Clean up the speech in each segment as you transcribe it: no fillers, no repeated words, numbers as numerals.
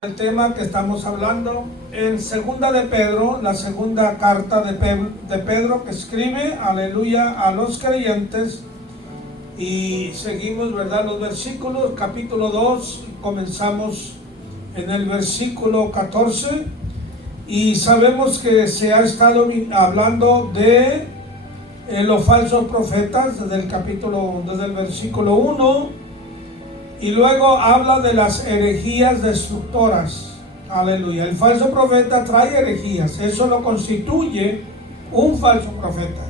El tema que estamos hablando en segunda de Pedro, la segunda carta de Pedro que escribe, aleluya, a los creyentes, y seguimos, ¿verdad?, los versículos, capítulo 2, comenzamos en el versículo 14, y sabemos que se ha estado hablando de los falsos profetas desde el versículo 1. Y luego habla de las herejías destructoras. Aleluya. El falso profeta trae herejías. Eso lo constituye un falso profeta,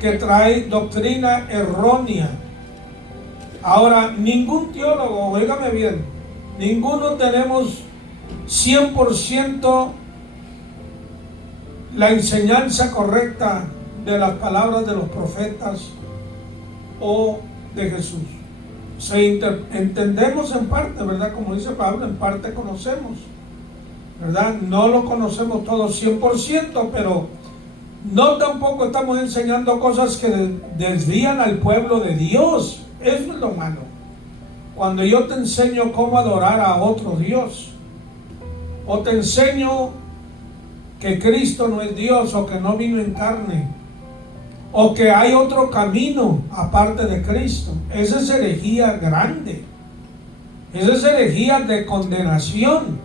que trae doctrina errónea. Ahora, ningún teólogo, óigame bien, ninguno tenemos 100% la enseñanza correcta de las palabras de los profetas o de Jesús. Entendemos en parte, ¿verdad? Como dice Pablo, en parte conocemos, ¿verdad? No lo conocemos todo 100%, pero no tampoco estamos enseñando cosas que desvían al pueblo de Dios. Eso es lo malo. Cuando yo te enseño cómo adorar a otro Dios, o te enseño que Cristo no es Dios, o que no vino en carne, o que hay otro camino aparte de Cristo, esa es herejía grande. Esa es herejía de condenación.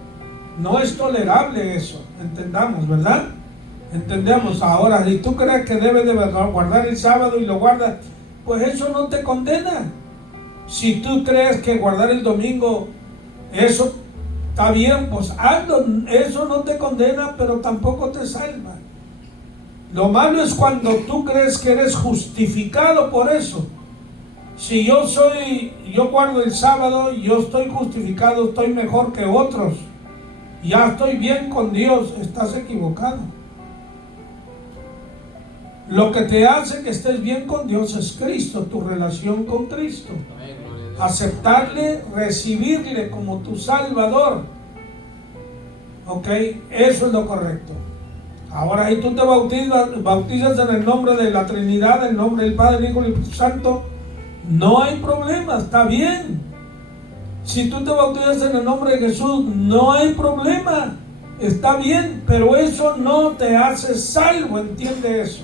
No es tolerable eso. Entendamos, ¿verdad? Entendemos. Ahora, si tú crees que debes de guardar el sábado y lo guardas, pues eso no te condena. Si tú crees que guardar el domingo, eso está bien, pues hazlo. Eso no te condena, pero tampoco te salva. Lo malo es cuando tú crees que eres justificado por eso. Si yo guardo el sábado, yo estoy justificado, estoy mejor que otros, ya estoy bien con Dios. Estás equivocado. Lo que te hace que estés bien con Dios es Cristo, tu relación con Cristo. Aceptarle, recibirle como tu Salvador. ¿Ok? Eso es lo correcto. Ahora, si tú te bautizas en el nombre de la Trinidad, en el nombre del Padre, del Hijo y del Espíritu Santo, no hay problema, está bien. Si tú te bautizas en el nombre de Jesús, no hay problema, está bien, pero eso no te hace salvo, entiende eso.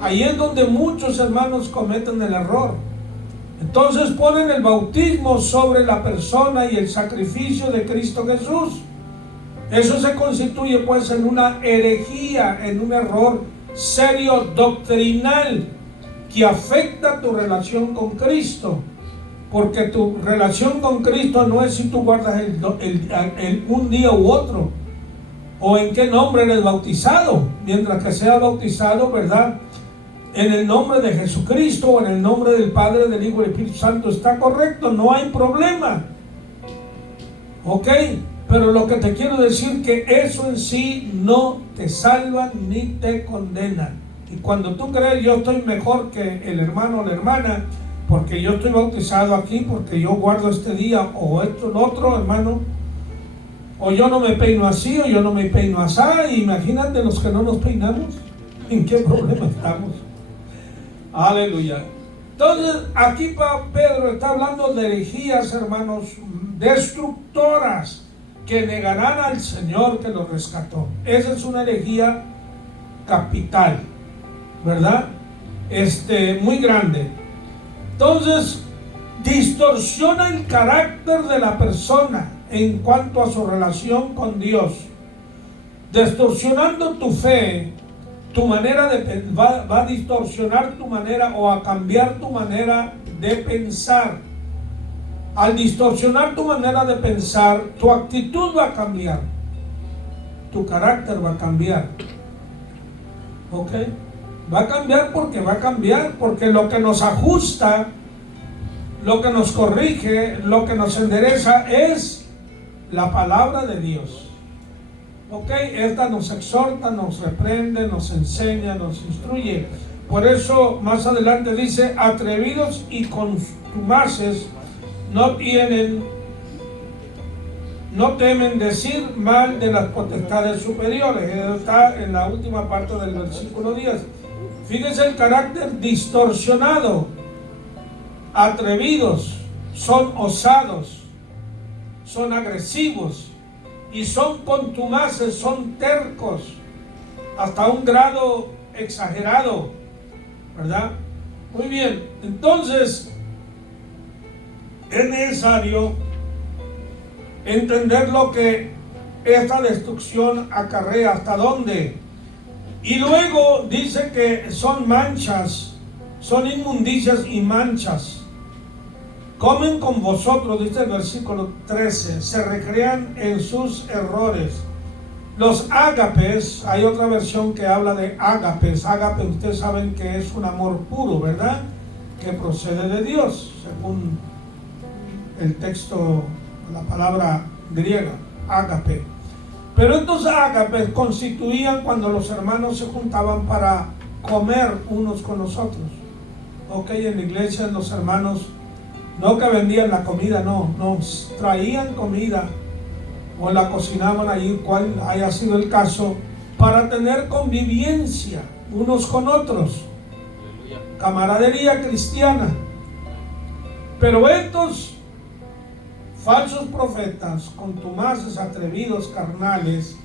Ahí es donde muchos hermanos cometen el error. Entonces ponen el bautismo sobre la persona y el sacrificio de Cristo Jesús. Eso se constituye pues en una herejía, en un error serio doctrinal que afecta tu relación con Cristo, porque tu relación con Cristo no es si tú guardas un día u otro, o en qué nombre eres bautizado, mientras que seas bautizado, ¿verdad?, en el nombre de Jesucristo o en el nombre del Padre, del Hijo y del Espíritu Santo, está correcto, no hay problema. ¿Ok? Pero lo que te quiero decir que eso en sí no te salva ni te condena. Y cuando tú crees yo estoy mejor que el hermano o la hermana, porque yo estoy bautizado aquí, porque yo guardo este día, o esto, lo otro, hermano, o yo no me peino así, o yo no me peino así, imagínate los que no nos peinamos, ¿en qué problema estamos? Aleluya. Entonces, aquí Pedro está hablando de herejías, hermanos, destructoras, que negarán al Señor que los rescató. Esa es una herejía capital, ¿verdad? Muy grande. Entonces, distorsiona el carácter de la persona en cuanto a su relación con Dios, distorsionando tu fe, tu manera de va a distorsionar tu manera o a cambiar tu manera de pensar. Al distorsionar tu manera de pensar, tu actitud va a cambiar, tu carácter va a cambiar. ¿Ok? Va a cambiar, porque lo que nos ajusta, lo que nos corrige, lo que nos endereza es la palabra de Dios. ¿Ok? Esta nos exhorta, nos reprende, nos enseña, nos instruye. Por eso más adelante dice: atrevidos y contumaces no temen decir mal de las potestades superiores. Eso está en la última parte del versículo 10. Fíjense el carácter distorsionado. Atrevidos, son osados, son agresivos, y son contumaces, son tercos, hasta un grado exagerado, ¿verdad? Muy bien, entonces es necesario entender lo que esta destrucción acarrea, hasta dónde. Y luego dice que son manchas, son inmundicias y manchas. Comen con vosotros, dice el versículo 13, se recrean en sus errores. Los ágapes, hay otra versión que habla de ágapes. Ágape, ustedes saben que es un amor puro, ¿verdad? Que procede de Dios, según el texto, la palabra griega, ágape. Pero estos ágapes constituían cuando los hermanos se juntaban para comer unos con los otros. Ok, en la iglesia los hermanos no que vendían la comida, no, traían comida o la cocinaban allí, cual haya sido el caso, para tener convivencia unos con otros, camaradería cristiana. Pero estos falsos profetas, contumaces, atrevidos, carnales,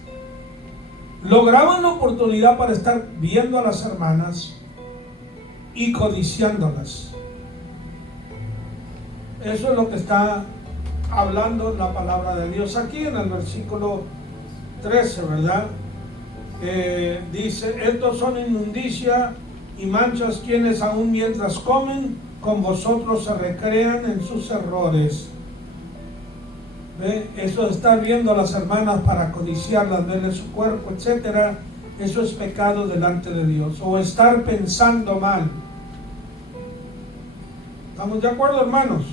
lograban la oportunidad para estar viendo a las hermanas y codiciándolas. Eso es lo que está hablando la palabra de Dios aquí en el versículo 13, ¿verdad? Dice, estos son inmundicia y manchas quienes aún mientras comen con vosotros se recrean en sus errores. ¿Ve? Eso de estar viendo a las hermanas para codiciarlas, verle su cuerpo, etcétera, eso es pecado delante de Dios. O estar pensando mal. ¿Estamos de acuerdo, hermanos?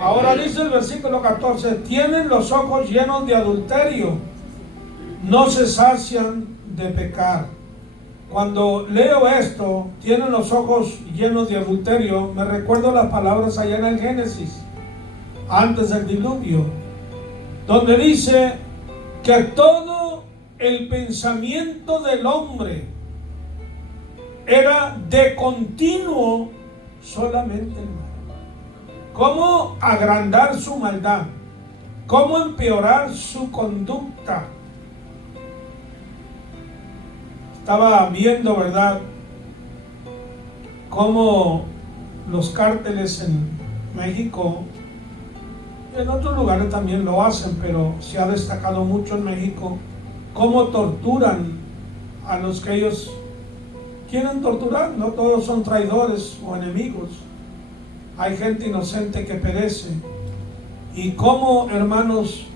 Ahora dice el versículo 14, tienen los ojos llenos de adulterio, no se sacian de pecar. Cuando leo esto, tienen los ojos llenos de adulterio, me recuerdo las palabras allá en el Génesis, antes del diluvio, donde dice que todo el pensamiento del hombre era de continuo solamente el mal. Cómo agrandar su maldad, cómo empeorar su conducta. Estaba viendo, ¿verdad?, cómo los cárteles en México, y en otros lugares también lo hacen, pero se ha destacado mucho en México, cómo torturan a los que ellos quieren torturar. No todos son traidores o enemigos. Hay gente inocente que perece. Y cómo, hermanos,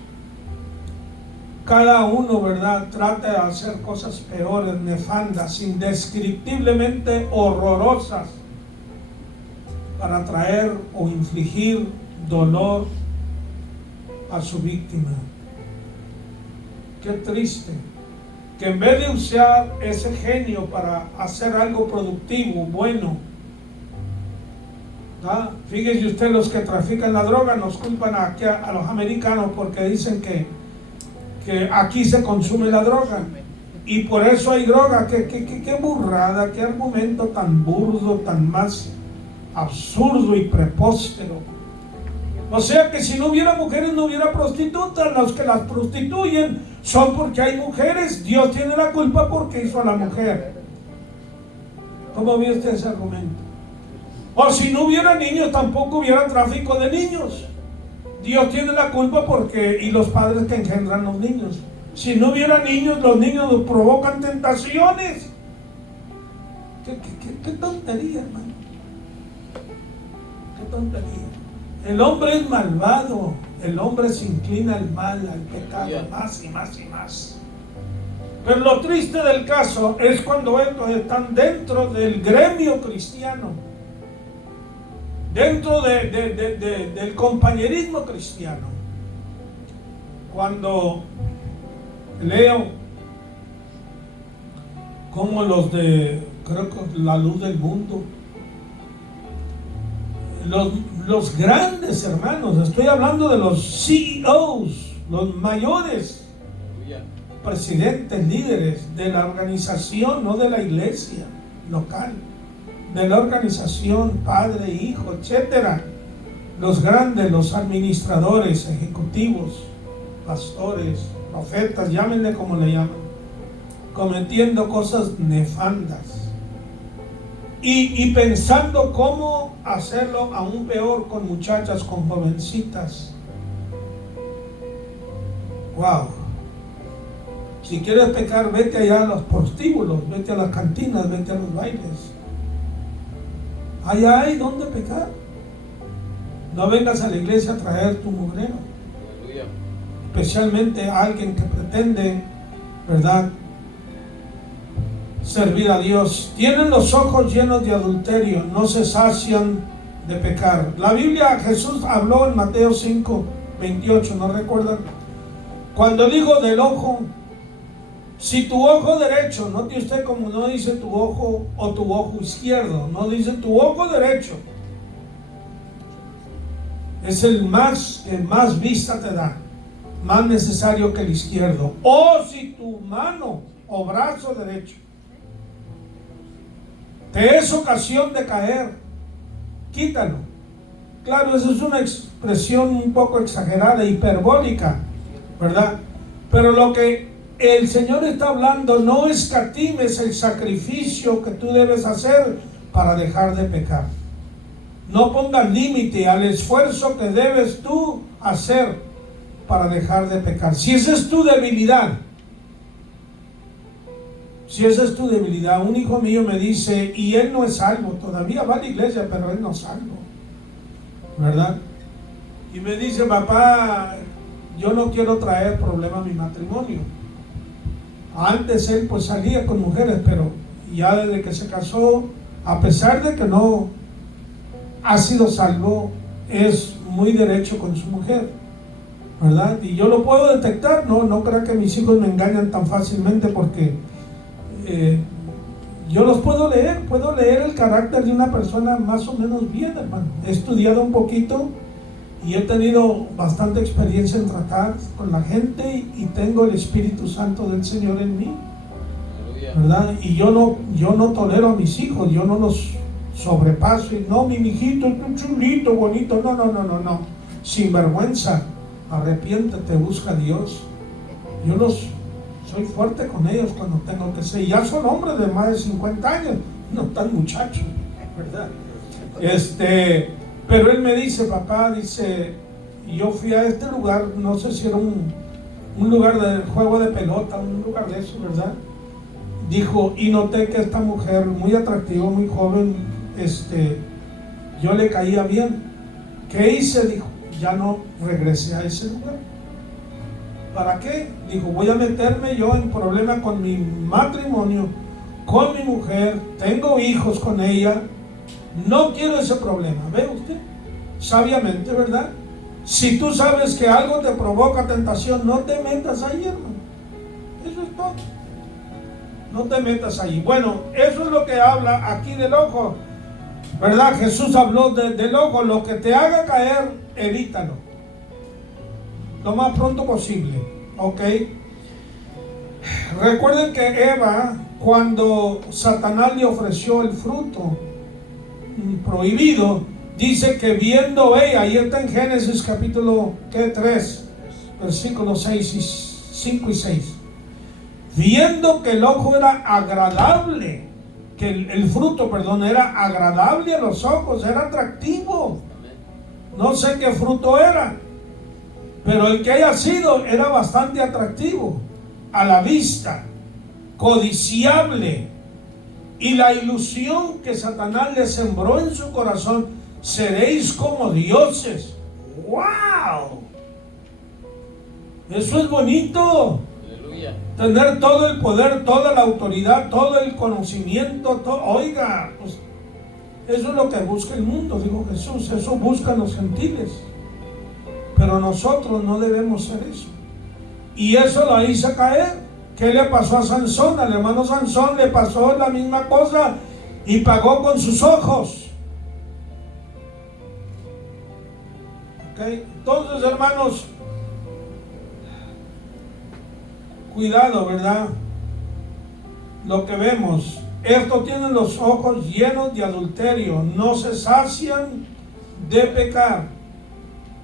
cada uno, ¿verdad?, trata de hacer cosas peores, nefandas, indescriptiblemente horrorosas, para traer o infligir dolor a su víctima. Qué triste que en vez de usar ese genio para hacer algo productivo, bueno, ¿ah? Fíjese usted, los que trafican la droga nos culpan aquí a los americanos porque dicen que aquí se consume la droga y por eso hay droga. Qué burrada, qué argumento tan burdo, tan más absurdo y prepóstero. O sea que si no hubiera mujeres no hubiera prostitutas. Los que las prostituyen son porque hay mujeres. Dios tiene la culpa porque hizo a la mujer. ¿Cómo ve usted ese argumento? O si no hubiera niños, tampoco hubiera tráfico de niños. Dios tiene la culpa porque, y los padres que engendran los niños. Si no hubiera niños, los niños nos provocan tentaciones. Qué tontería, hermano. Qué tontería. El hombre es malvado. El hombre se inclina al mal, al pecado, más y más y más. Pero lo triste del caso es cuando estos están dentro del gremio cristiano, dentro del compañerismo cristiano. Cuando leo como los de, creo que La Luz del Mundo, los grandes hermanos, estoy hablando de los CEOs, los mayores presidentes, líderes de la organización, no de la iglesia local, de la organización, padre, hijo, etcétera. Los grandes, los administradores, ejecutivos, pastores, profetas, llámenle como le llaman, cometiendo cosas nefandas y pensando cómo hacerlo aún peor con muchachas, con jovencitas. Wow. Si quieres pecar, vete allá a los prostíbulos, vete a las cantinas, vete a los bailes. Allá hay donde pecar. No vengas a la iglesia a traer tu mugrero. Especialmente alguien que pretende, ¿verdad?, servir a Dios. Tienen los ojos llenos de adulterio, no se sacian de pecar. La Biblia, Jesús habló en Mateo 5:28, ¿no recuerdan? Cuando dijo del ojo, si tu ojo derecho, note usted como no dice tu ojo o tu ojo izquierdo, no dice tu ojo derecho, es el que más vista te da, más necesario que el izquierdo. O si tu mano o brazo derecho te es ocasión de caer, quítalo. Claro, eso es una expresión un poco exagerada, hiperbólica, ¿verdad? Pero lo que el Señor está hablando, no escatimes el sacrificio que tú debes hacer para dejar de pecar. No pongas límite al esfuerzo que debes tú hacer para dejar de pecar. Si esa es tu debilidad, un hijo mío me dice, y él no es salvo, todavía va a la iglesia, pero él no es salvo, ¿verdad? Y me dice, papá, yo no quiero traer problema a mi matrimonio. Antes él pues salía con mujeres, pero ya desde que se casó, a pesar de que no ha sido salvo, es muy derecho con su mujer, ¿verdad? Y yo lo puedo detectar, no creo que mis hijos me engañan tan fácilmente, porque yo los puedo leer el carácter de una persona más o menos bien, hermano. He estudiado un poquito y he tenido bastante experiencia en tratar con la gente, y tengo el Espíritu Santo del Señor en mí, ¿verdad? Y yo no tolero a mis hijos, yo no los sobrepaso, y no, mi mijito, tu chulito, bonito, no, sinvergüenza, arrepiéntete, busca a Dios. Soy fuerte con ellos cuando tengo que ser. Ya son hombres de más de 50 años, no tan muchachos, ¿verdad? Pero él me dice, papá, dice, yo fui a este lugar, no sé si era un lugar de juego de pelota, un lugar de eso, ¿verdad? Dijo, y noté que esta mujer, muy atractiva, muy joven, yo le caía bien. ¿Qué hice? Dijo, ya no regresé a ese lugar. ¿Para qué? Dijo, voy a meterme yo en problema con mi matrimonio, con mi mujer, tengo hijos con ella, no quiero ese problema. ¿Ve usted? Sabiamente, ¿verdad? Si tú sabes que algo te provoca tentación, no te metas ahí, hermano. Eso es todo. No te metas ahí. Bueno, eso es lo que habla aquí del ojo, ¿verdad? Jesús habló del ojo. Lo que te haga caer, evítalo lo más pronto posible, ¿ok? Recuerden que Eva, cuando Satanás le ofreció el fruto prohibido, dice que viendo ella, ahí está en Génesis capítulo 3, versículos 5 y 6, viendo que el ojo era agradable, que el fruto, perdón, era agradable a los ojos, era atractivo, no sé qué fruto era, pero el que haya sido era bastante atractivo a la vista, codiciable, y la ilusión que Satanás le sembró en su corazón, seréis como dioses. ¡Wow! Eso es bonito. Aleluya. Tener todo el poder, toda la autoridad, todo el conocimiento, oiga, pues, eso es lo que busca el mundo, dijo Jesús, eso buscan los gentiles. Pero nosotros no debemos ser eso. Y eso lo hizo caer. ¿Qué le pasó a Sansón? Al hermano Sansón le pasó la misma cosa y pagó con sus ojos. ¿Okay? Entonces, hermanos, cuidado, ¿verdad? Lo que vemos. Estos tienen los ojos llenos de adulterio, no se sacian de pecar.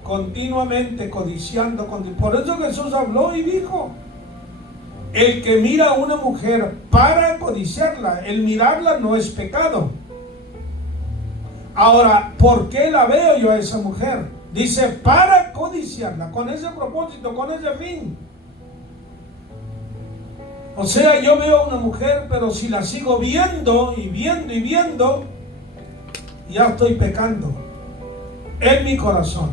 continuamente codiciando. Por eso Jesús habló y dijo: el que mira a una mujer para codiciarla, el mirarla no es pecado. Ahora, ¿por qué la veo yo a esa mujer? Dice para codiciarla, con ese propósito, con ese fin. O sea, yo veo a una mujer, pero si la sigo viendo y viendo y viendo, ya estoy pecando en mi corazón.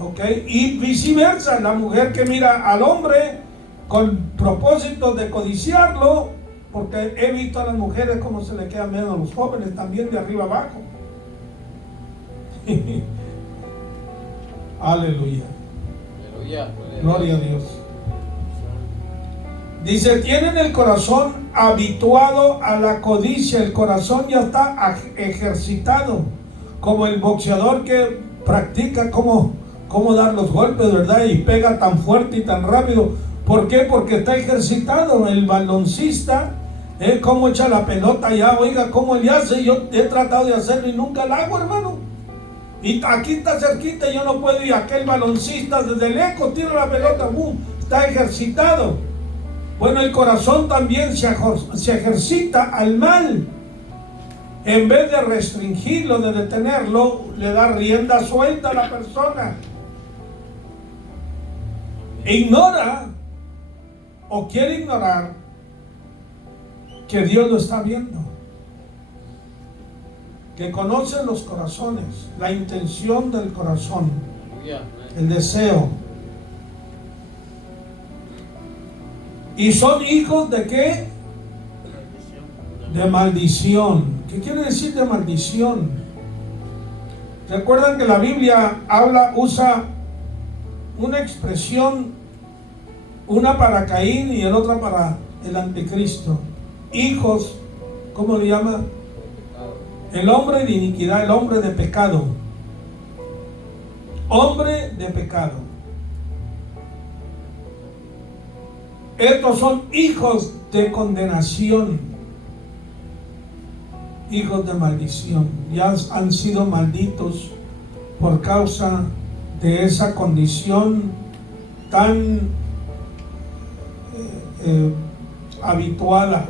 ¿Ok? Y viceversa, la mujer que mira al hombre con propósito de codiciarlo, porque he visto a las mujeres como se le quedan viendo a los jóvenes también de arriba abajo. Aleluya. Aleluya. Gloria a Dios. Dice, tienen el corazón habituado a la codicia. El corazón ya está ejercitado, como el boxeador que practica cómo dar los golpes, ¿verdad? Y pega tan fuerte y tan rápido. ¿Por qué? Porque está ejercitado. El baloncista, cómo echa la pelota ya, oiga, cómo le hace. Yo he tratado de hacerlo y nunca lo hago, hermano. Y aquí está cerquita, yo no puedo. Y aquel baloncista desde lejos tira la pelota, ¡boom! Está ejercitado. Bueno, el corazón también se ejercita al mal. En vez de restringirlo, de detenerlo, le da rienda suelta a la persona. Ignora o quiere ignorar que Dios lo está viendo, que conoce los corazones, la intención del corazón, el deseo. ¿Y son hijos de qué? De maldición. ¿Qué quiere decir de maldición? Recuerdan que la Biblia usa una expresión, una para Caín y el otra para el anticristo. Hijos, ¿cómo le llama? El hombre de iniquidad, el hombre de pecado. Hombre de pecado. Estos son hijos de condenación, hijos de maldición. Ya han sido malditos por causa de esa condición tan habituada.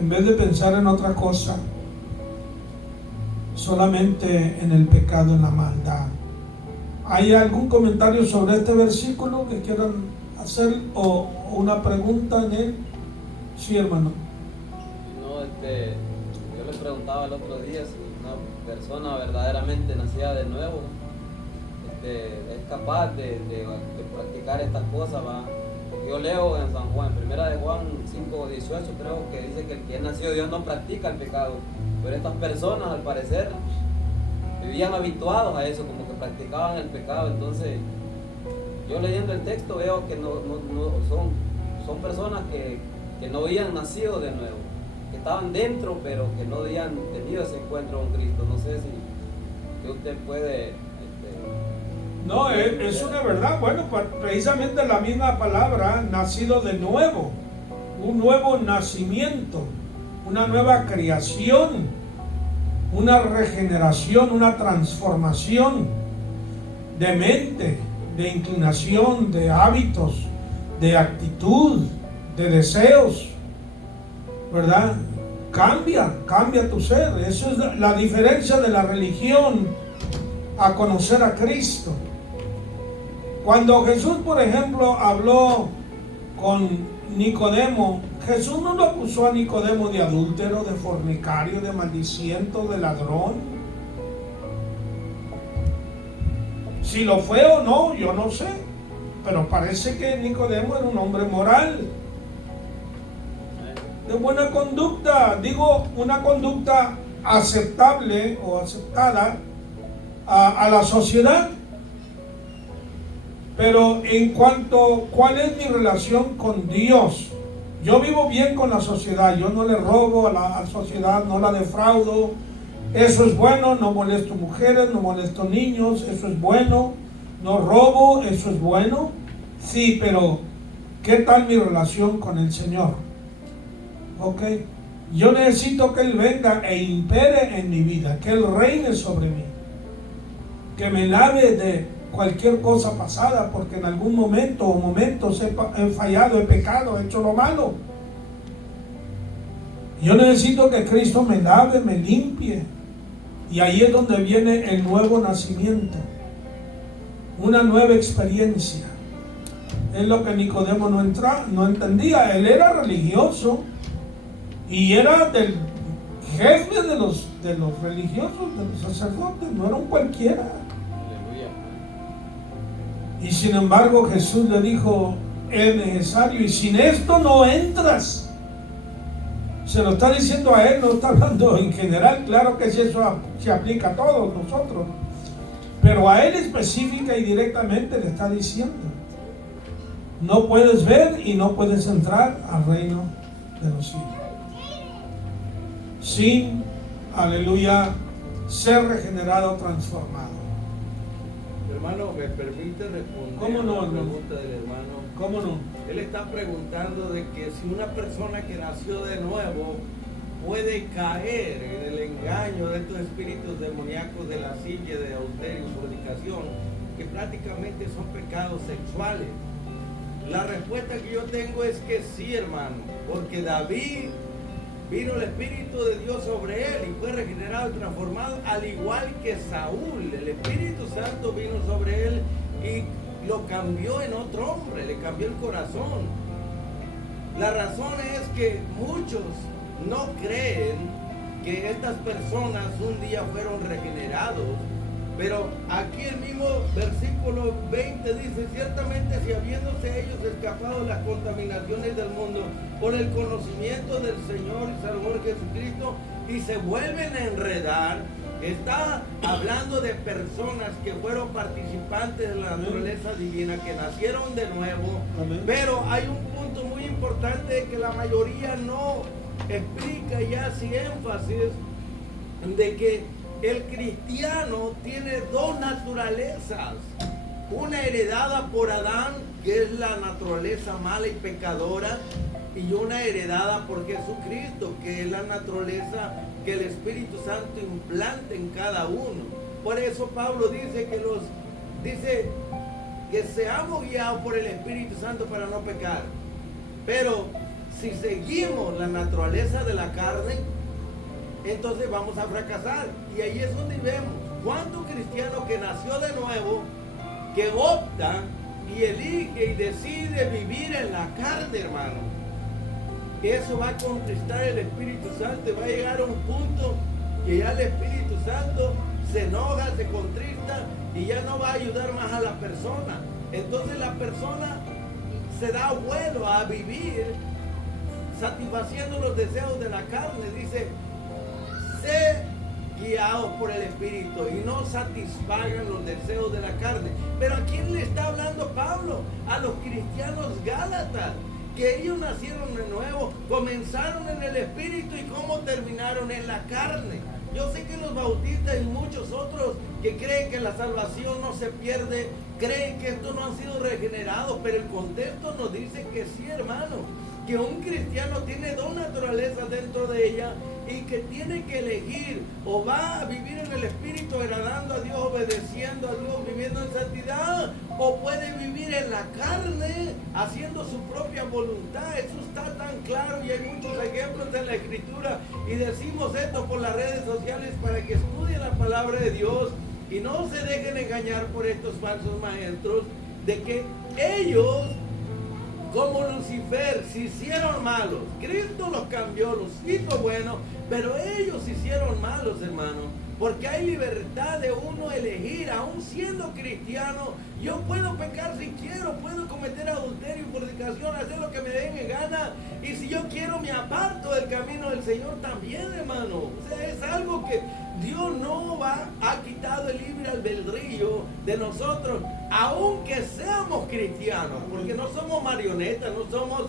En vez de pensar en otra cosa, solamente en el pecado, en la maldad. ¿Hay algún comentario sobre este versículo que quieran hacer o una pregunta en él? Sí, hermano. No, yo le preguntaba el otro día si una persona verdaderamente nacida de nuevo es capaz de practicar estas cosas, ¿va? Yo leo en San Juan, primera de Juan 5:18, creo que dice que el que es nacido de Dios no practica el pecado, pero estas personas al parecer vivían habituados a eso, como que practicaban el pecado. Entonces yo leyendo el texto veo que no son personas que no habían nacido de nuevo, que estaban dentro, pero que no habían tenido ese encuentro con Cristo. No sé si que usted puede... No, es una verdad. Bueno, precisamente la misma palabra, nacido de nuevo, un nuevo nacimiento, una nueva creación, una regeneración, una transformación de mente, de inclinación, de hábitos, de actitud, de deseos, ¿verdad? Cambia tu ser. Eso es la diferencia de la religión a conocer a Cristo. Cuando Jesús, por ejemplo, habló con Nicodemo, Jesús no lo acusó a Nicodemo de adúltero, de fornicario, de maldiciento, de ladrón. Si lo fue o no, yo no sé, pero parece que Nicodemo era un hombre moral, de buena conducta, digo, una conducta aceptable o aceptada a la sociedad. Pero en cuanto cuál es mi relación con Dios, yo vivo bien con la sociedad, yo no le robo a la sociedad, no la defraudo. Eso es bueno, no molesto mujeres, no molesto niños, eso es bueno. No robo, eso es bueno. Sí, pero ¿qué tal mi relación con el Señor? Ok, yo necesito que Él venga e impere en mi vida, que Él reine sobre mí. que me lave de cualquier cosa pasada, porque en algún momento o momentos he fallado, he pecado, he hecho lo malo. Yo necesito que Cristo me lave, me limpie. Y ahí es donde viene el nuevo nacimiento, una nueva experiencia. Es lo que Nicodemo no entendía. Él era religioso y era del jefe de los religiosos, de los sacerdotes, no era un cualquiera. Aleluya. Y sin embargo Jesús le dijo, es necesario, y sin esto no entras. Se lo está diciendo a él, no está hablando en general. Claro que si eso se aplica a todos nosotros, pero a él específica y directamente le está diciendo, no puedes ver y no puedes entrar al reino de los cielos sin, aleluya, ser regenerado, transformado. Hermano, ¿me permite responder ¿Cómo no, a la hermano? pregunta del hermano? ¿Cómo no? Él está preguntando de que si una persona que nació de nuevo puede caer en el engaño de estos espíritus demoníacos de la silla, de adulterio y fornicación, que prácticamente son pecados sexuales. La respuesta que yo tengo es que sí, hermano, porque David vino el Espíritu de Dios sobre él y fue regenerado y transformado, al igual que Saúl. El Espíritu Santo vino sobre él y lo cambió en otro hombre, le cambió el corazón. La razón es que muchos no creen que estas personas un día fueron regenerados, pero aquí el mismo versículo 20 dice, ciertamente si habiéndose ellos escapado de las contaminaciones del mundo por el conocimiento del Señor y Salvador Jesucristo y se vuelven a enredar, está hablando de personas que fueron participantes de la naturaleza divina, que nacieron de nuevo. Amén. Pero hay un punto muy importante que la mayoría no explica y hace énfasis de que el cristiano tiene dos naturalezas, una heredada por Adán, que es la naturaleza mala y pecadora, y una heredada por Jesucristo, que es la naturaleza que el Espíritu Santo implanta en cada uno. Por eso Pablo dice que seamos guiados por el Espíritu Santo para no pecar. Pero si seguimos la naturaleza de la carne, entonces vamos a fracasar. Y ahí es donde vemos cuánto cristiano que nació de nuevo, que opta y elige y decide vivir en la carne, hermano. Eso va a contristar el Espíritu Santo y va a llegar a un punto que ya el Espíritu Santo se enoja, se contrista y ya no va a ayudar más a la persona. Entonces la persona se da vuelo a vivir satisfaciendo los deseos de la carne. Dice, sé guiados por el Espíritu y no satisfagan los deseos de la carne. Pero ¿a quién le está hablando Pablo? A los cristianos gálatas, que ellos nacieron de nuevo, comenzaron en el Espíritu y cómo terminaron en la carne. Yo sé que los bautistas y muchos otros que creen que la salvación no se pierde, creen que estos no han sido regenerados, pero el contexto nos dice que sí, hermano, que un cristiano tiene dos naturalezas dentro de ella y que tiene que elegir, o va a vivir en el Espíritu agradando a Dios, obedeciendo a Dios, viviendo en santidad, o puede vivir en la carne haciendo su propia voluntad. Eso está tan claro y hay muchos ejemplos en la Escritura, y decimos esto por las redes sociales para que estudien la palabra de Dios y no se dejen engañar por estos falsos maestros de que ellos, como Lucifer, se hicieron malos. Cristo los cambió, los hizo buenos, pero ellos se hicieron malos, hermano. Porque hay libertad de uno elegir, aún siendo cristiano. Yo puedo pecar si quiero, puedo cometer adulterio y fornicación, hacer lo que me dé mi gana. Y si yo quiero me aparto del camino del Señor también, hermano. O sea, es algo que Dios no ha quitado el libre albedrío de nosotros, aunque seamos cristianos, porque no somos marionetas, no somos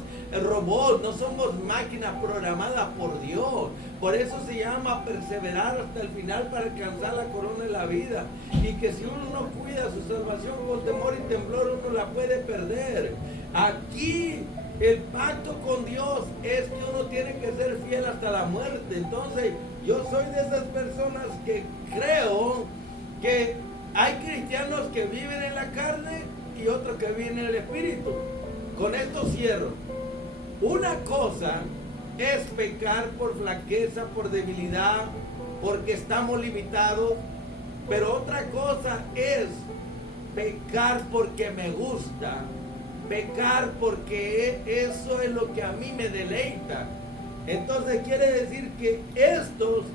robots, no somos máquinas programadas por Dios. Por eso se llama perseverar hasta el final para alcanzar la corona de la vida. Y que si uno no cuida su salvación con temor y temblor, uno la puede perder. Aquí el pacto con Dios es que uno tiene que ser fiel hasta la muerte. Entonces yo soy de esas personas que creo que hay cristianos que viven en la carne y otros que viven en el espíritu. Con esto cierro. Una cosa es pecar por flaqueza, por debilidad, porque estamos limitados, pero otra cosa es pecar porque me gusta, pecar porque eso es lo que a mí me deleita. Entonces quiere decir que estos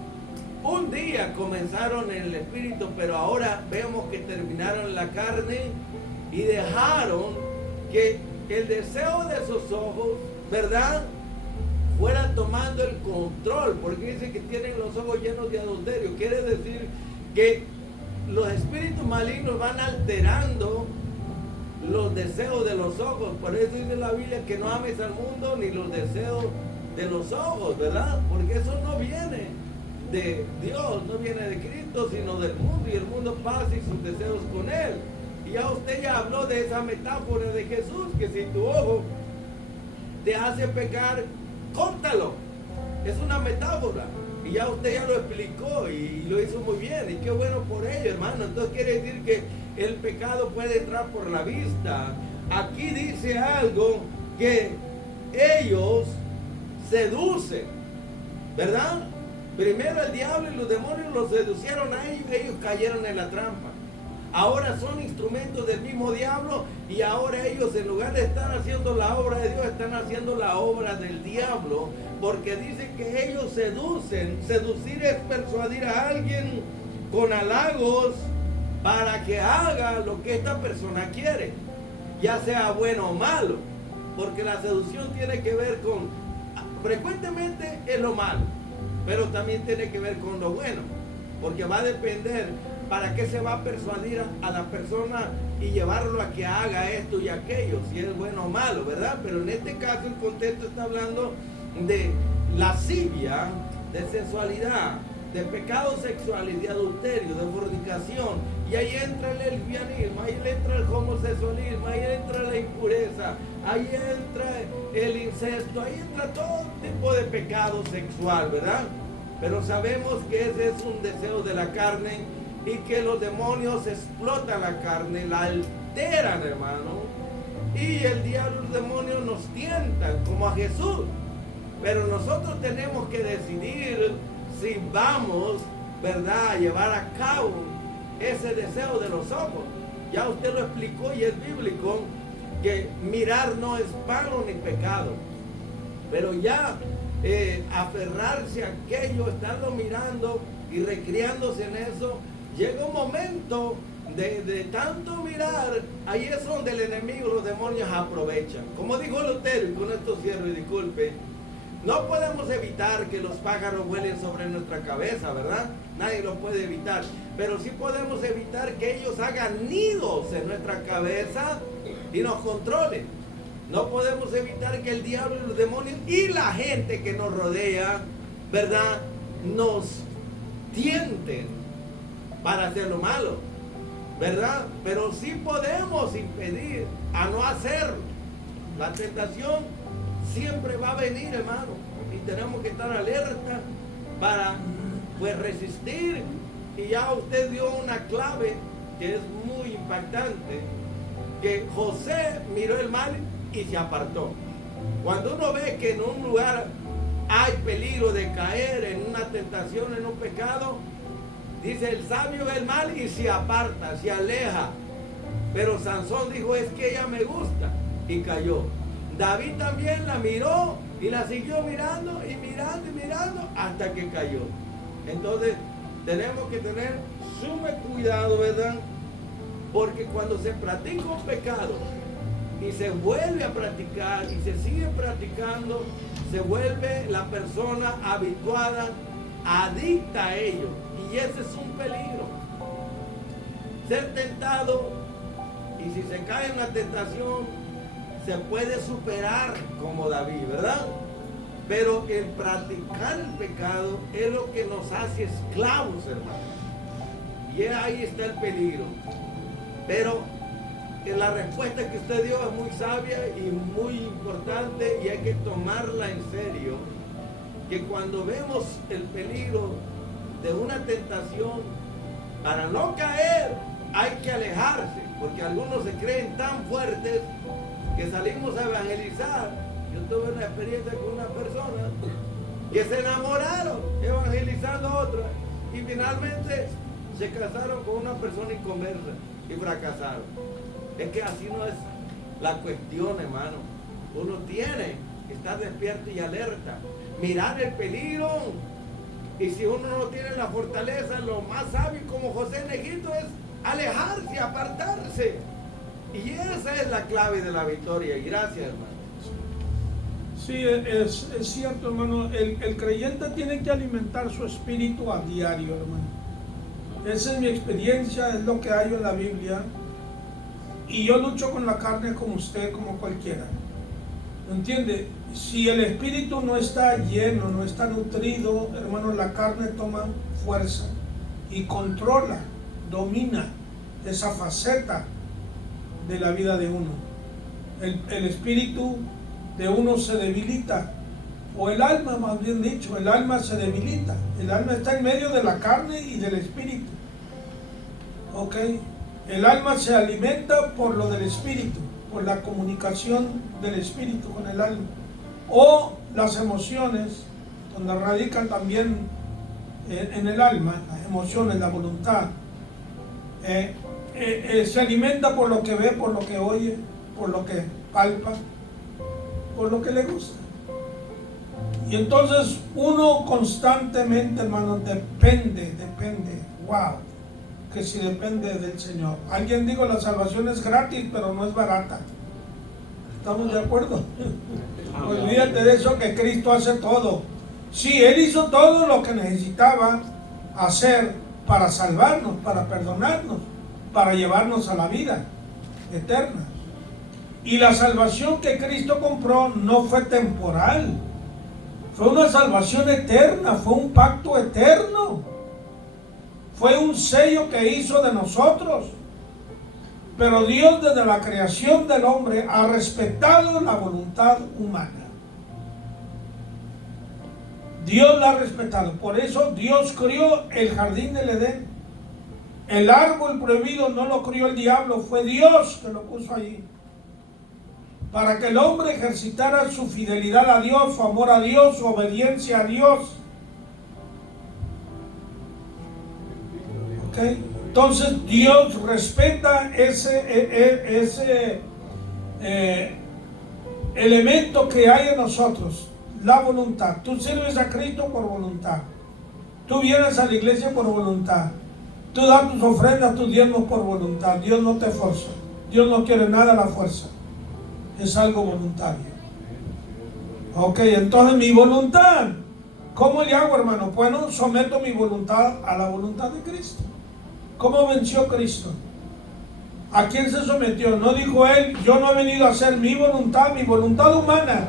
un día comenzaron en el espíritu, pero ahora vemos que terminaron en la carne y dejaron que el deseo de sus ojos, ¿verdad?, fuera tomando el control, porque dice que tienen los ojos llenos de adulterio. Quiere decir que los espíritus malignos van alterando los deseos de los ojos. Por eso dice la Biblia que no ames al mundo ni los deseos de los ojos, ¿verdad? Porque eso no viene de Dios, no viene de Cristo, sino del mundo, y el mundo pasa y sus deseos con él. Y ya usted ya habló de esa metáfora de Jesús, que si tu ojo te hace pecar, córtalo. Es una metáfora. Y ya usted ya lo explicó y lo hizo muy bien. Y qué bueno por ello, hermano. Entonces quiere decir que el pecado puede entrar por la vista. Aquí dice algo que ellos seducen, ¿verdad? Primero el diablo y los demonios los seducieron a ellos, ellos cayeron en la trampa. Ahora son instrumentos del mismo diablo y ahora ellos, en lugar de estar haciendo la obra de Dios, están haciendo la obra del diablo, porque dice que ellos seducen. Seducir es persuadir a alguien con halagos para que haga lo que esta persona quiere, ya sea bueno o malo, porque la seducción tiene que ver con, frecuentemente es lo malo, pero también tiene que ver con lo bueno, porque va a depender para qué se va a persuadir a la persona y llevarlo a que haga esto y aquello, si es bueno o malo, ¿verdad? Pero en este caso el contexto está hablando de lascivia, de sensualidad, de pecados sexuales, de adulterio, de fornicación, y ahí entra el lesbianismo, ahí entra el homosexualismo, ahí entra la impureza, ahí entra el incesto, ahí entra todo tipo de pecado sexual, ¿verdad? Pero sabemos que ese es un deseo de la carne y que los demonios explotan la carne, la alteran, hermano, y el diablo y los demonios nos tientan como a Jesús. Pero nosotros tenemos que decidir si vamos, ¿verdad?, a llevar a cabo ese deseo de los ojos. Ya usted lo explicó y es bíblico que mirar no es malo ni pecado, pero ya aferrarse a aquello, estarlo mirando y recreándose en eso, llega un momento de tanto mirar, ahí es donde el enemigo, los demonios aprovechan. Como dijo Lutero, y con esto cierro y disculpe, no podemos evitar que los pájaros vuelen sobre nuestra cabeza, ¿verdad? Nadie lo puede evitar. Pero sí podemos evitar que ellos hagan nidos en nuestra cabeza y nos controlen. No podemos evitar que el diablo y los demonios y la gente que nos rodea, ¿verdad?, nos tienten para hacer lo malo, ¿verdad? Pero sí podemos impedir a no hacerlo. La tentación siempre va a venir, hermano, y tenemos que estar alerta para, pues, resistir. Y ya usted dio una clave que es muy impactante, que José miró el mal y se apartó. Cuando uno ve que en un lugar hay peligro de caer en una tentación, en un pecado, dice, el sabio ve el mal y se aparta, se aleja. Pero Sansón dijo, es que ella me gusta, y cayó. David también la miró y la siguió mirando y mirando y mirando hasta que cayó. Entonces tenemos que tener sumo cuidado, ¿verdad? Porque cuando se practica un pecado y se vuelve a practicar y se sigue practicando, se vuelve la persona habituada, adicta a ello, y ese es un peligro. Ser tentado, y si se cae en la tentación, se puede superar como David, ¿verdad? Pero el practicar el pecado es lo que nos hace esclavos, hermano. Y ahí está el peligro. Pero la respuesta que usted dio es muy sabia y muy importante, y hay que tomarla en serio. Que cuando vemos el peligro de una tentación, para no caer hay que alejarse, porque algunos se creen tan fuertes que salimos a evangelizar. Yo tuve una experiencia con una persona que se enamoraron evangelizando a otra y finalmente se casaron con una persona inconversa y fracasaron. Es que así no es la cuestión, hermano. Uno tiene que estar despierto y alerta, mirar el peligro. Y si uno no tiene la fortaleza, lo más sabio como José en Egipto es alejarse, apartarse. Y esa es la clave de la victoria. Y gracias, hermano. Sí, es cierto, hermano. El creyente tiene que alimentar su espíritu a diario, hermano. Esa es mi experiencia, es lo que hay en la Biblia. Y yo lucho con la carne como usted, como cualquiera. ¿Entiende? Si el espíritu no está lleno, no está nutrido, hermano, la carne toma fuerza y controla, domina esa faceta de la vida de uno. El espíritu de uno se debilita, o el alma, más bien dicho, el alma se debilita. El alma está en medio de la carne y del espíritu. ¿Ok? El alma se alimenta por lo del espíritu, por la comunicación del espíritu con el alma. O las emociones, donde radican también en el alma, las emociones, la voluntad. Se alimenta por lo que ve, por lo que oye, por lo que palpa, por lo que le gusta. Y entonces uno constantemente, hermano, depende, wow, que si depende del Señor. Alguien dijo, la salvación es gratis, pero no es barata. ¿Estamos de acuerdo? Olvídate de eso, que Cristo hace todo. Sí, Él hizo todo lo que necesitaba hacer para salvarnos, para perdonarnos, para llevarnos a la vida eterna. Y la salvación que Cristo compró no fue temporal, fue una salvación eterna, fue un pacto eterno, fue un sello que hizo de nosotros. Pero Dios desde la creación del hombre ha respetado la voluntad humana. Dios la ha respetado. Por eso Dios crió el jardín del Edén. El árbol prohibido no lo crió el diablo, fue Dios que lo puso allí. Para que el hombre ejercitara su fidelidad a Dios, su amor a Dios, su obediencia a Dios. ¿Ok? Entonces Dios respeta ese elemento que hay en nosotros, la voluntad. Tú sirves a Cristo por voluntad. Tú vienes a la iglesia por voluntad. Tú das tus ofrendas, tus diezmos por voluntad. Dios no te forza. Dios no quiere nada a la fuerza. Es algo voluntario. Ok, entonces mi voluntad, ¿cómo le hago, hermano? Bueno, someto mi voluntad a la voluntad de Cristo. ¿Cómo venció Cristo? ¿A quién se sometió? No dijo Él, yo no he venido a hacer mi voluntad humana,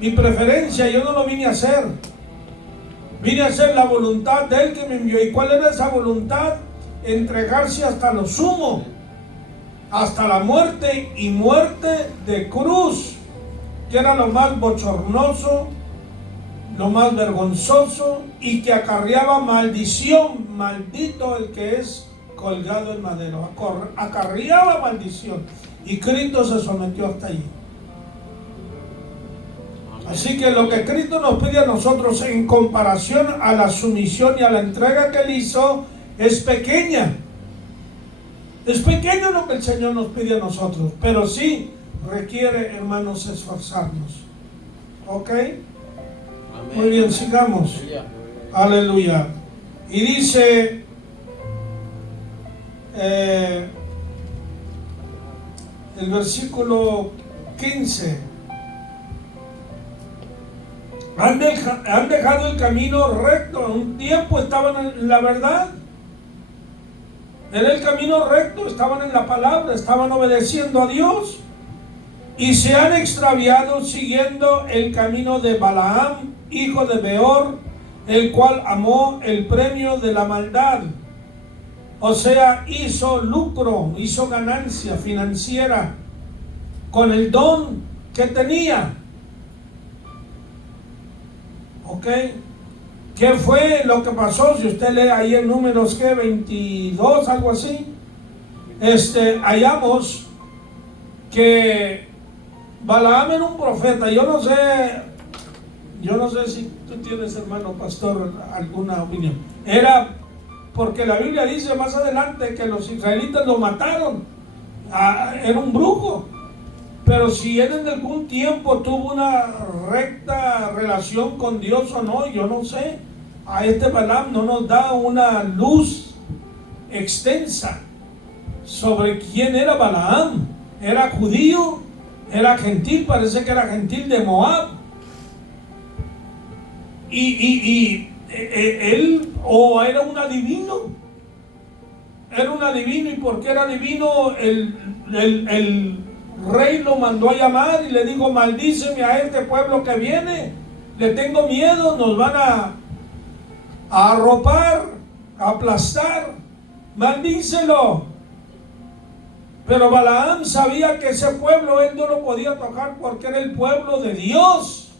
mi preferencia, yo no lo vine a hacer. Vine a hacer la voluntad de Él que me envió. ¿Y cuál era esa voluntad? Entregarse hasta lo sumo, hasta la muerte, y muerte de cruz, que era lo más bochornoso, lo más vergonzoso, y que acarreaba maldición. Maldito el que es colgado en madero. Acarreaba maldición, y Cristo se sometió hasta allí. Así que lo que Cristo nos pide a nosotros en comparación a la sumisión y a la entrega que Él hizo es pequeña. Es pequeño lo que el Señor nos pide a nosotros, pero sí requiere, hermanos, esforzarnos. ¿Ok? Amén. Muy bien, sigamos. Aleluya. Y dice el versículo 15: han dejado el camino recto. Un tiempo estaban en la verdad, era el camino recto, estaban en la palabra, estaban obedeciendo a Dios, y se han extraviado siguiendo el camino de Balaam, hijo de Beor, el cual amó el premio de la maldad. O sea, hizo lucro, hizo ganancia financiera con el don que tenía. ¿Ok? ¿Qué fue lo que pasó? Si usted lee ahí en Números 22, algo así, hallamos que Balaam era un profeta. Yo no sé si tú tienes, hermano pastor, alguna opinión. Era porque la Biblia dice más adelante que los israelitas lo mataron. Era un brujo. Pero si él en algún tiempo tuvo una recta relación con Dios o no, yo no sé. A este Balaam no nos da una luz extensa sobre quién era Balaam. Era judío, era gentil, parece que era gentil de Moab. Y él o era un adivino. Era un adivino, y porque era adivino, el rey lo mandó a llamar y le dijo: maldíceme a este pueblo que viene, le tengo miedo, nos van a arropar, a aplastar, maldícelo. Pero Balaam sabía que ese pueblo él no lo podía tocar porque era el pueblo de Dios.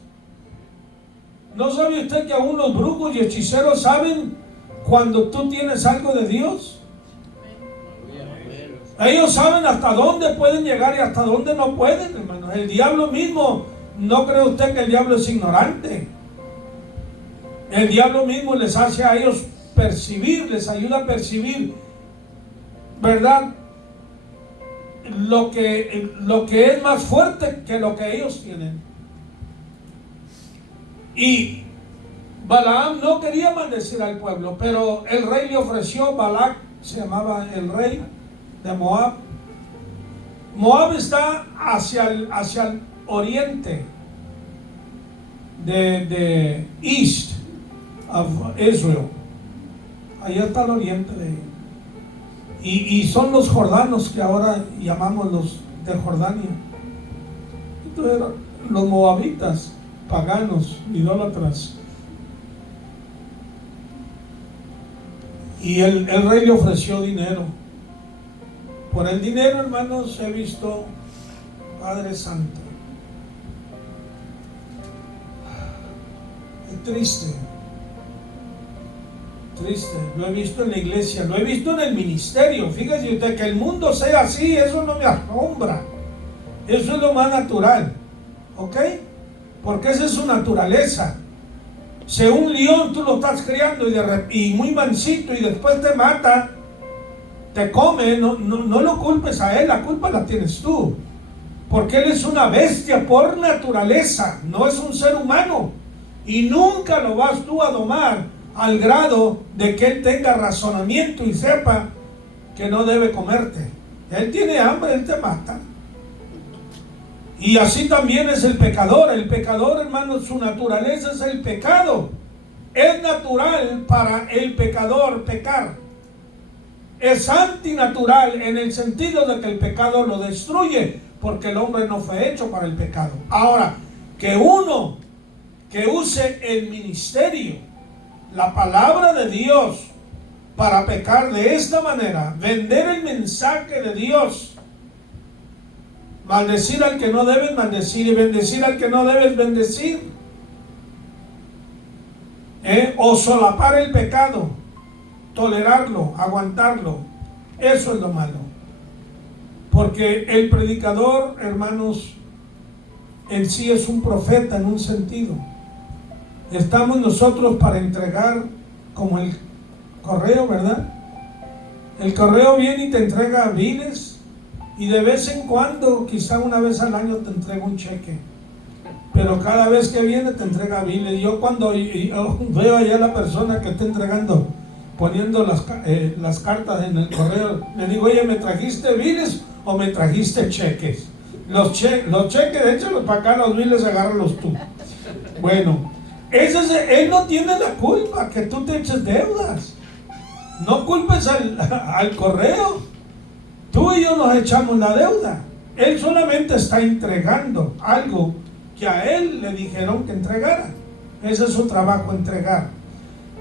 ¿No sabe usted que aún los brujos y hechiceros saben cuando tú tienes algo de Dios? Ellos saben hasta dónde pueden llegar y hasta dónde no pueden, hermano. El diablo mismo, ¿no cree usted que el diablo es ignorante? El diablo mismo les hace a ellos percibir, les ayuda a percibir, ¿verdad? Lo que es más fuerte que lo que ellos tienen. Y Balaam no quería maldecir al pueblo, pero el rey le ofreció. Balac se llamaba el rey de Moab. Moab está hacia el oriente de East of Israel. Allá está el oriente de ellos. Y son los jordanos, que ahora llamamos los de Jordania. Entonces, los moabitas, paganos, idólatras. Y el rey le ofreció dinero. Por el dinero, hermanos, he visto, Padre Santo, es triste, lo he visto en la iglesia, lo he visto en el ministerio. Fíjese usted, que el mundo sea así, eso no me asombra, eso es lo más natural, ¿ok? Porque esa es su naturaleza. Si un león tú lo estás criando y muy mansito, y después te mata, te come, no lo culpes a él, la culpa la tienes tú, porque él es una bestia por naturaleza, no es un ser humano, y nunca lo vas tú a domar al grado de que él tenga razonamiento y sepa que no debe comerte. Él tiene hambre, él te mata. Y así también es el pecador, hermano, su naturaleza es el pecado. Es natural para el pecador pecar. Es antinatural en el sentido de que el pecado lo destruye, porque el hombre no fue hecho para el pecado. Ahora, que uno que use el ministerio, la palabra de Dios, para pecar de esta manera, vender el mensaje de Dios, maldecir al que no debes maldecir y bendecir al que no debes bendecir, o solapar el pecado, tolerarlo, aguantarlo, eso es lo malo. Porque el predicador, hermanos, en sí es un profeta en un sentido. Estamos nosotros para entregar, como el correo, ¿verdad? El correo viene y te entrega biles, y de vez en cuando, quizá una vez al año, te entrega un cheque. Pero cada vez que viene te entrega biles. Yo cuando veo allá a la persona que está entregando, poniendo las cartas en el correo, le digo: oye, ¿me trajiste biles o me trajiste cheques? Los cheques, échalos para acá, los biles agárralos tú. Bueno, él no tiene la culpa que tú te eches deudas. No culpes al correo. Tú y yo nos echamos la deuda. Él solamente está entregando algo que a él le dijeron que entregara. Ese es su trabajo, entregar.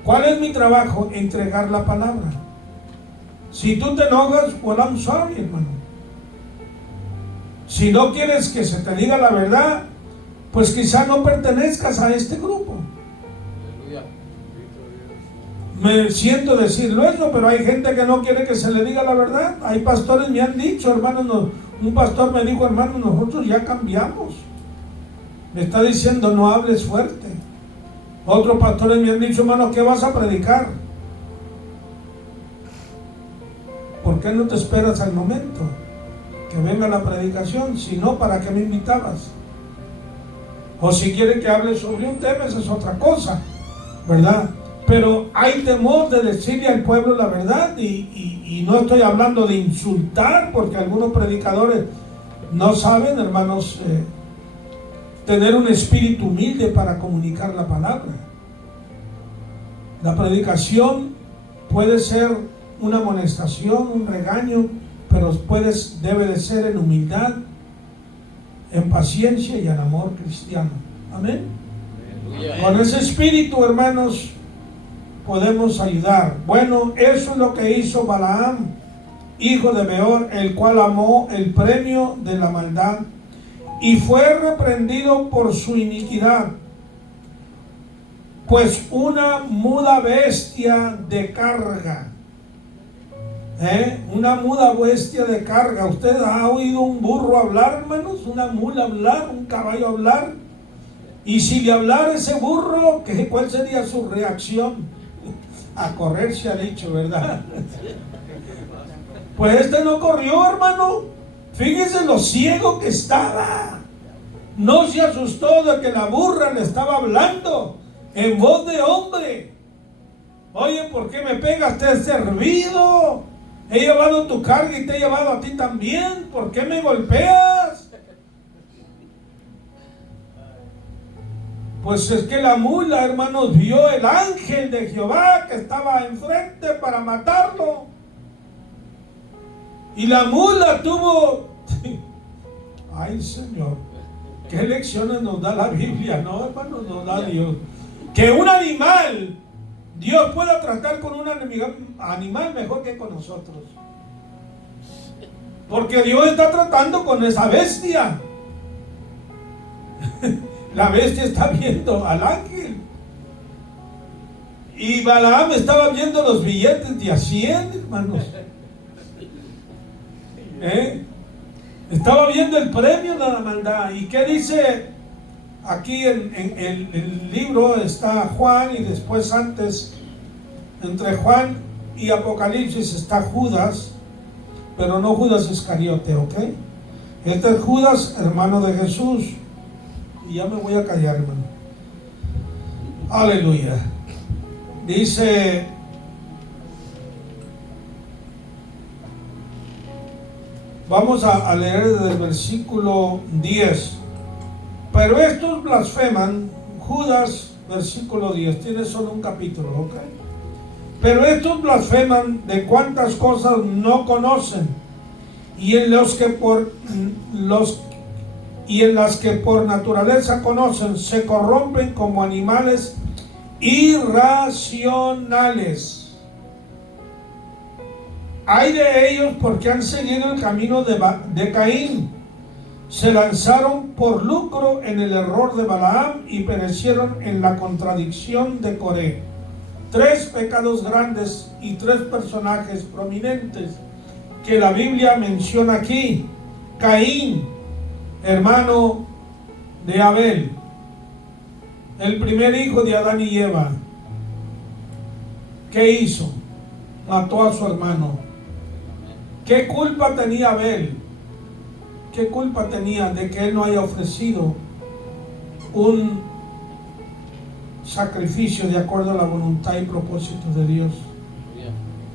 ¿Cuál es mi trabajo? Entregar la palabra. Si tú te enojas, well, I'm sorry, hermano. Si no quieres que se te diga la verdad, pues quizá no pertenezcas a este grupo. Me siento decirlo eso, pero hay gente que no quiere que se le diga la verdad. Hay pastores me han dicho, hermanos, un pastor me dijo, hermano, nosotros ya cambiamos. Me está diciendo, no hables fuerte. Otros pastores me han dicho, hermano, ¿qué vas a predicar? ¿Por qué no te esperas al momento que venga la predicación? Si no, ¿para qué me invitabas? O si quieren que hable sobre un tema, esa es otra cosa, ¿verdad? Pero hay temor de decirle al pueblo la verdad, y no estoy hablando de insultar, porque algunos predicadores no saben, hermanos, tener un espíritu humilde para comunicar la palabra. La predicación puede ser una amonestación, un regaño, pero debe de ser en humildad, en paciencia y en amor cristiano. Amén. Con ese espíritu, hermanos, podemos ayudar. Bueno, eso es lo que hizo Balaam, hijo de Beor, el cual amó el premio de la maldad y fue reprendido por su iniquidad, pues una muda bestia de carga. Una muda bestia de carga. ¿Usted ha oído un burro hablar, hermanos? Una mula hablar, un caballo hablar. Y si le hablara ese burro, ¿cuál sería su reacción? A correr, se ha dicho, ¿verdad? Pues este no corrió, hermano. Fíjese lo ciego que estaba. No se asustó de que la burra le estaba hablando en voz de hombre. Oye, ¿por qué me pegas? Te he servido. He llevado tu carga y te he llevado a ti también. ¿Por qué me golpeas? Pues es que la mula, hermanos, vio el ángel de Jehová que estaba enfrente para matarlo. Y la mula tuvo... Ay, Señor, qué lecciones nos da la Biblia, ¿no, hermanos? Nos da Dios. Que un animal, Dios pueda tratar con un animal mejor que con nosotros. Porque Dios está tratando con esa bestia. La bestia está viendo al ángel. Y Balaam estaba viendo los billetes de a 100, hermanos. Estaba viendo el premio de la maldad. ¿Y qué dice? Aquí en el libro está Juan, y después antes, entre Juan y Apocalipsis está Judas, pero no Judas Iscariote, ¿ok? Este es Judas, hermano de Jesús. Y ya me voy a callar, hermano. Aleluya. Dice... Vamos a leer desde el versículo 10. Pero estos blasfeman, Judas, versículo 10, tiene solo un capítulo, ¿ok? Pero estos blasfeman de cuantas cosas no conocen, y en las que por naturaleza conocen, se corrompen como animales irracionales. Hay de ellos porque han seguido el camino de Caín. Se lanzaron por lucro en el error de Balaam y perecieron en la contradicción de Coré. 3 pecados grandes y 3 personajes prominentes que la Biblia menciona aquí. Caín, hermano de Abel, el primer hijo de Adán y Eva. ¿Qué hizo? Mató a su hermano. ¿Qué culpa tenía Abel? ¿Qué culpa tenía de que él no haya ofrecido un sacrificio de acuerdo a la voluntad y propósito de Dios?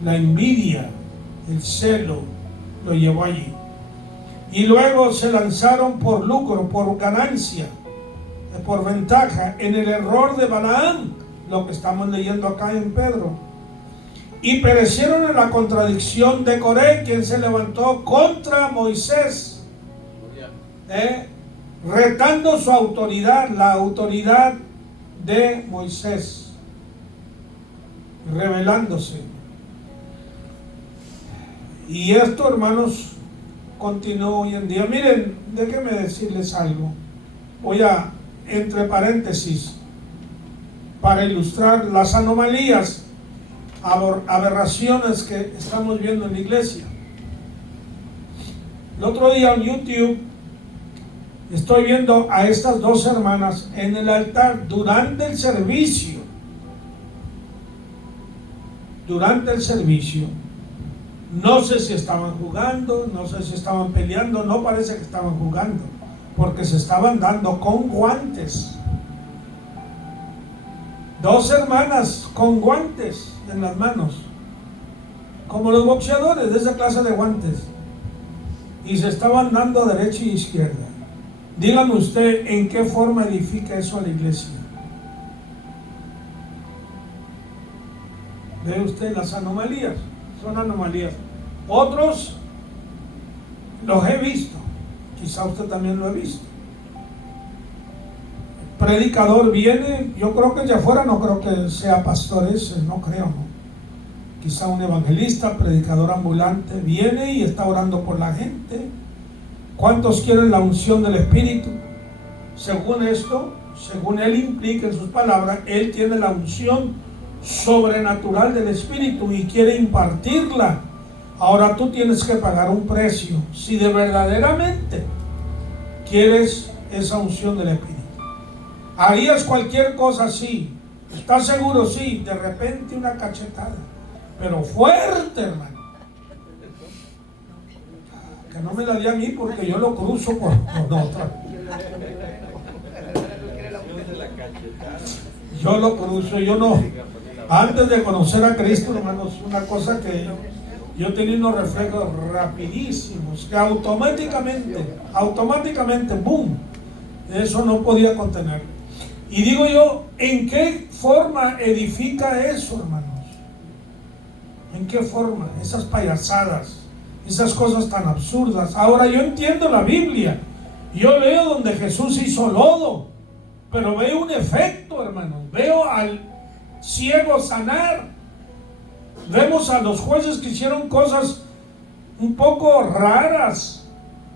La envidia, el celo, lo llevó allí. Y luego se lanzaron por lucro, por ganancia, por ventaja, en el error de Balaam, lo que estamos leyendo acá en Pedro. Y perecieron en la contradicción de Coré, quien se levantó contra Moisés, retando su autoridad, la autoridad de Moisés, rebelándose. Y esto, hermanos, continúa hoy en día. Miren, déjenme decirles algo. Voy a, entre paréntesis, para ilustrar las anomalías aberraciones que estamos viendo en la iglesia. El otro día en YouTube estoy viendo a estas dos hermanas en el altar durante el servicio. No sé si estaban jugando, no sé si estaban peleando, no parece que estaban jugando, porque se estaban dando con guantes. Dos hermanas con guantes en las manos, como los boxeadores, de esa clase de guantes, y se estaban dando a derecha y izquierda. Dígame usted en qué forma edifica eso a la iglesia. ¿Ve usted las anomalías? Son anomalías. Otros los he visto, quizá usted también lo ha visto. El predicador viene, yo creo que de afuera, no creo que sea pastor ese, no creo, ¿no? Quizá un evangelista, predicador ambulante, viene y está orando por la gente. ¿Cuántos quieren la unción del Espíritu? Según esto, según él implica en sus palabras, él tiene la unción sobrenatural del Espíritu y quiere impartirla. Ahora tú tienes que pagar un precio si de verdaderamente quieres esa unción del Espíritu. ¿Harías cualquier cosa así? ¿Estás seguro? Sí. De repente una cachetada, pero fuerte, hermano. Que no me la dé a mí porque yo lo cruzo por otra. Yo lo cruzo, yo no. Antes de conocer a Cristo, hermanos, una cosa que yo tenía unos reflejos rapidísimos, que automáticamente, boom, eso no podía contener. Y digo yo, ¿en qué forma edifica eso, hermanos? ¿En qué forma? Esas payasadas, esas cosas tan absurdas. Ahora yo entiendo la Biblia, yo leo donde Jesús hizo lodo, pero veo un efecto, hermanos. Veo al ciego sanar. Vemos a los jueces que hicieron cosas un poco raras,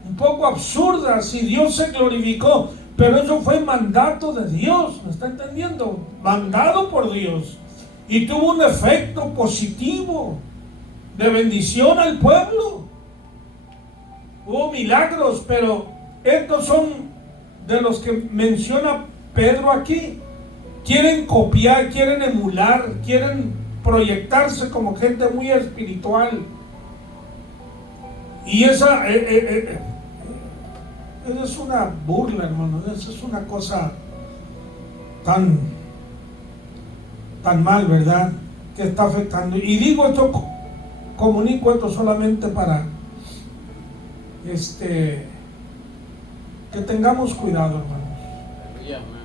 un poco absurdas, y Dios se glorificó. Pero eso fue mandato de Dios, ¿me está entendiendo? Mandado por Dios. Y tuvo un efecto positivo de bendición al pueblo. Hubo milagros, pero estos son de los que menciona Pedro aquí. Quieren copiar, quieren emular, quieren proyectarse como gente muy espiritual. Y esa es una burla, hermano. Esa es una cosa tan mal, ¿verdad? Que está afectando. Y digo esto, comunico esto solamente para que tengamos cuidado, hermanos.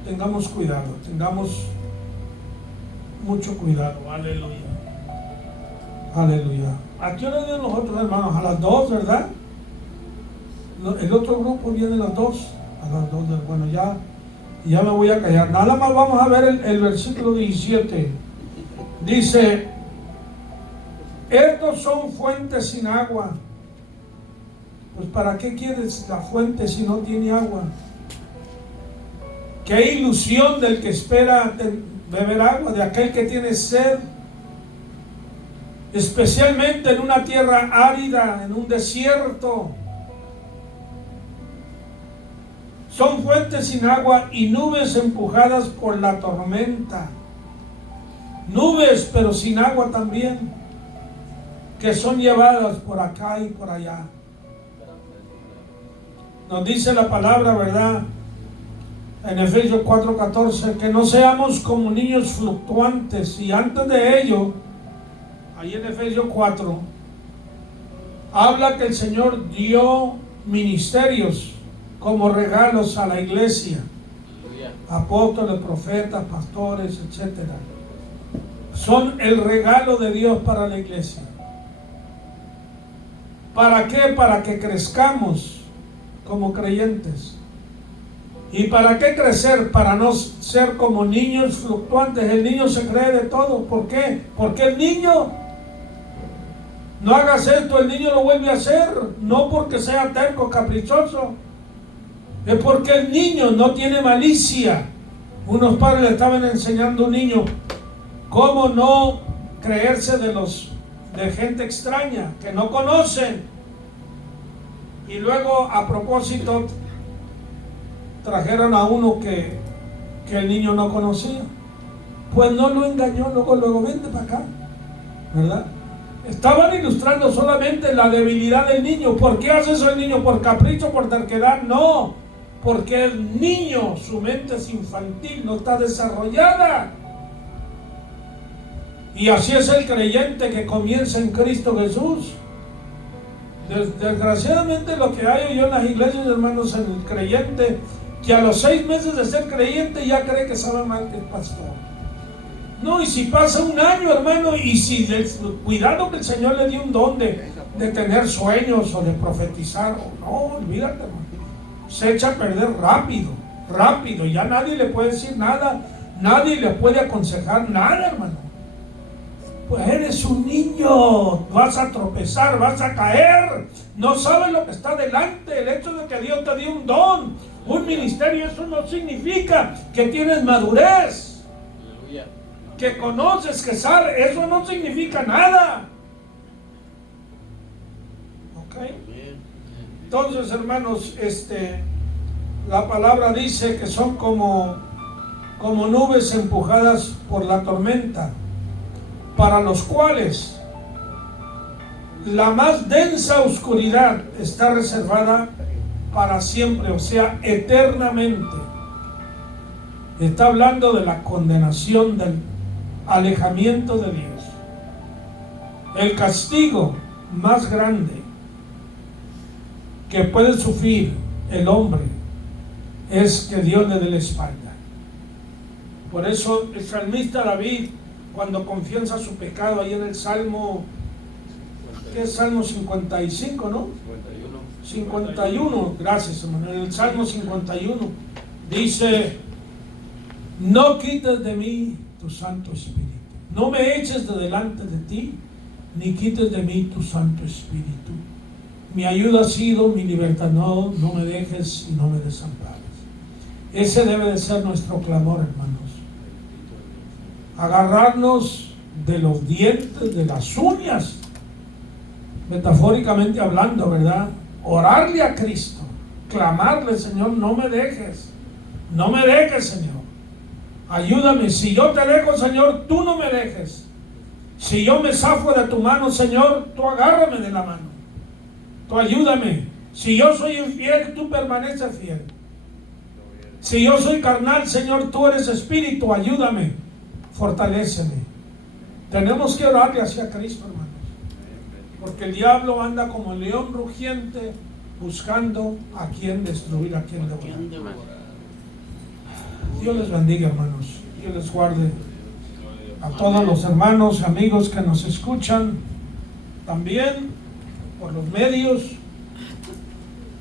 Tengamos cuidado, tengamos mucho cuidado. Aleluya. Aleluya. ¿A qué hora vienen los otros hermanos? A las 2, ¿verdad? El otro grupo viene a las 2. A las 2, bueno, ya me voy a callar. Nada más vamos a ver el versículo 17. Dice: estos son fuentes sin agua. Pues ¿para qué quieres la fuente si no tiene agua? Qué ilusión del que espera beber agua, de aquel que tiene sed, especialmente en una tierra árida, en un desierto. Son fuentes sin agua y nubes empujadas por la tormenta. Nubes, pero sin agua también, que son llevadas por acá y por allá. Nos dice la palabra, ¿verdad?, en Efesios 4:14, que no seamos como niños fluctuantes. Y antes de ello, ahí en Efesios 4, habla que el Señor dio ministerios como regalos a la iglesia. Apóstoles, profetas, pastores, etc. Son el regalo de Dios para la iglesia. ¿Para qué? Para que crezcamos como creyentes. ¿Y para qué crecer? Para no ser como niños fluctuantes. El niño se cree de todo. ¿Por qué? Porque el niño, no hagas esto, el niño lo vuelve a hacer. No porque sea terco, caprichoso. Es porque el niño no tiene malicia. Unos padres le estaban enseñando a un niño cómo no creerse de gente extraña que no conocen. Y luego, a propósito, trajeron a uno que el niño no conocía. Pues no lo engañó, luego vente para acá, ¿verdad? Estaban ilustrando solamente la debilidad del niño. ¿Por qué hace eso el niño? ¿Por capricho, por terquedad? No, porque el niño, su mente es infantil, no está desarrollada. Y así es el creyente que comienza en Cristo Jesús. Desgraciadamente lo que hay yo en las iglesias, hermanos, en el creyente, que a los 6 meses de ser creyente ya cree que sabe más que el pastor. No, y si pasa un año, hermano, y si cuidado que el Señor le dio un don de tener sueños o de profetizar, no, olvídate, hermano. Se echa a perder rápido, ya nadie le puede decir nada, nadie le puede aconsejar nada, hermano. Pues eres un niño, vas a tropezar, vas a caer, no sabes lo que está delante. El hecho de que Dios te dio un don, un ministerio, eso no significa que tienes madurez. Aleluya. Que conoces, que sabes, eso no significa nada. ¿Ok? Entonces, hermanos, la palabra dice que son como nubes empujadas por la tormenta, para los cuales la más densa oscuridad está reservada para siempre, o sea, eternamente. Está hablando de la condenación, del alejamiento de Dios. El castigo más grande que puede sufrir el hombre es que Dios le dé la espalda. Por eso el salmista David, cuando confiesa su pecado ahí en el Salmo, ¿qué es Salmo 55, no? 51, gracias, hermano. En el Salmo 51 dice: no quites de mí tu Santo Espíritu, no me eches de delante de ti, ni quites de mí tu Santo Espíritu. Mi ayuda ha sido mi libertad, no me dejes y no me desampares. Ese debe de ser nuestro clamor, hermanos. Agarrarnos de los dientes, de las uñas, metafóricamente hablando, ¿verdad? Orarle a Cristo, clamarle: Señor, no me dejes, Señor, ayúdame. Si yo te dejo, Señor, tú no me dejes. Si yo me zafo de tu mano, Señor, tú agárrame de la mano, tú ayúdame. Si yo soy infiel, tú permaneces fiel. Si yo soy carnal, Señor, tú eres espíritu, ayúdame, fortaléceme. Tenemos que orarle hacia Cristo, hermanos, porque el diablo anda como el león rugiente buscando a quien destruir, a quien devorar. Dios les bendiga, hermanos. Dios les guarde. A todos los hermanos, amigos que nos escuchan también por los medios,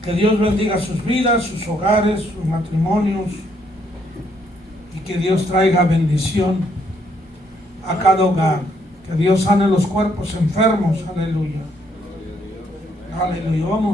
que Dios bendiga sus vidas, sus hogares, sus matrimonios, y que Dios traiga bendición a cada hogar. Que Dios sane los cuerpos enfermos. Aleluya. Aleluya. Vamos.